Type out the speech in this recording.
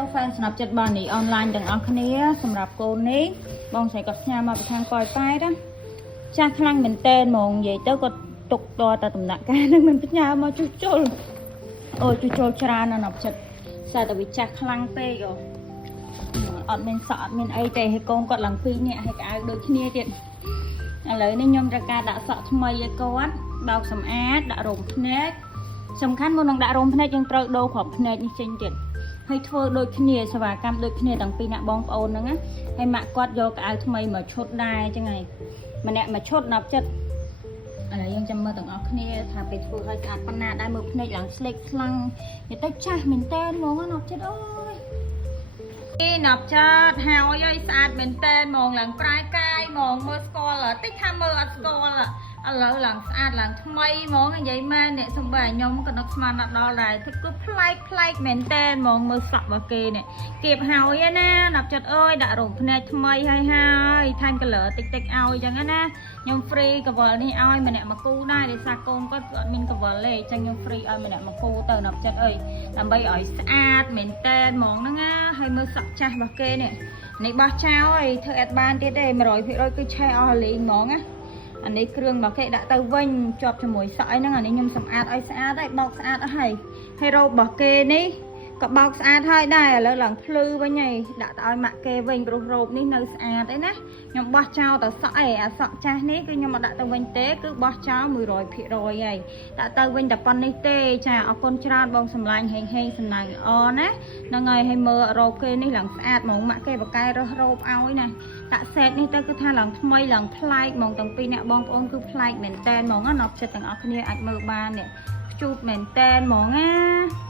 Hello fans ស្នាប់ចិត្តបាននេះ online ទាំងអស់គ្នាសម្រាប់កូននេះបងស្រីគាត់ផ្ញើមកពីខាងកយប៉ែតចាស់ខ្លាំងមែនតើហ្មងនិយាយទៅគាត់ទុកតតែដំណាក់កាលនឹងមិនផ្ញើមកជួសជុលអូជួសជុលច្រើនណាស់ណាប់ចិត្តតែតែវាចាស់ខ្លាំងពេកអត់មានសក់អត់មានអីទេហើយកូនគាត់ឡើង2នាក់ហើយកៅដូចគ្នាទៀតឥឡូវនេះខ្ញុំត្រូវការដាក់សក់ថ្មីឲ្យគាត់បោកសម្អាតដាក់រោមភ្នែកសំខាន់មុននឹងដាក់រោមភ្នែកយើងត្រូវដូរគ្រាប់ភ្នែកនេះចេញទៀតហើយធ្វើដូចគ្នាសេវាកម្មដូចគ្នាទាំងពីរអ្នកបងប្អូនហ្នឹងណាហើយម៉ាក់គាត់យកកៅថ្មីមកឈុតដែរអញ្ចឹងហើយម្នាក់មកឈុតណាប់ចិត្តឥឡូវយើងចាំមើលទាំងអស់គ្នាថាពេលធ្វើឲ្យស្អាតប៉ុណ្ណាដែរមើលភ្នែកឡើងស្លេកខ្លាំងនិយាយទៅចាស់មែនតើហ្មងណាប់ចិត្តអើយនេះណាប់ចិត្តហើយអើយស្អាតមែនតើហ្មងឡើងប្រាយកាយហ្មងមើលស្គាល់តិចថាមើលអត់ស្គាល់ឥឡូវឡើងស្អាតឡើងថ្មីហ្មងនិយាយមែនអ្នកសំបីខ្ញុំក៏នឹកស្មានអត់ដល់ដែរគឺប្លែកមែនតើហ្មងមើលសក់របស់គេនេះគៀបហើយណាណាប់ចិត្តអើយដាក់រោមភ្នែកថ្មីហើយថែម color តិចឲ្យអញ្ចឹងណាខ្ញុំ free កវលនេះឲ្យម្នាក់មកគូដែរដោយសារកូនគាត់អត់មានកវលទេអញ្ចឹងខ្ញុំ free ឲ្យម្នាក់មកគូទៅណាប់ចិត្តអើយដើម្បីឲ្យស្អាតមែនតើហ្មងហ្នឹងណាហើយមើលសក់ចាស់របស់គេនេះបោះចោលហើយធ្វើអត់បានទៀតទេ 100% គឺឆេះអស់លេងហ្មងណាអានេះគ្រឿងរបស់គេដាក់ទៅវិញជាប់ជាមួយសក់អីហ្នឹងអានេះខ្ញុំសម្អាតឲ្យស្អាតហើយបោកស្អាតអស់ហើយរ៉ូបរបស់គេនេះក៏បោកស្អាតហើយដែរឥឡូវឡើងភ្លឺវិញហើយដាក់ទៅឲ្យម៉ាក់គេវិញព្រោះរ៉ូបនេះនៅស្អាតឯណាខ្ញុំបោះចោលទៅសក់ឯអាសក់ចាស់នេះគឺខ្ញុំមកដាក់ទៅវិញទេគឺបោះចោល 100% ហើយដាក់ទៅវិញតែប៉ុណ្្នេះទេចាអរគុណច្រើនបងសម្លាញ់ហេងសំណាងល្អណាហ្នឹងហើយឲ្យមើលរ៉ូបគេនេះឡើងស្អាតហ្មងម៉ាក់គេបកកែរើសរ៉ូបឲ្យណាដាក់សេតនេះទៅគឺថាឡើងថ្មីឡើងប្លែកហ្មងទាំងពីរអ្នកបងប្អូនគឺប្លែកមែនតើហ្មងណាប់ចិត្តទាំងអស់គ្នាអាចមើលបាននេះជូតមែនតើហ្មងណា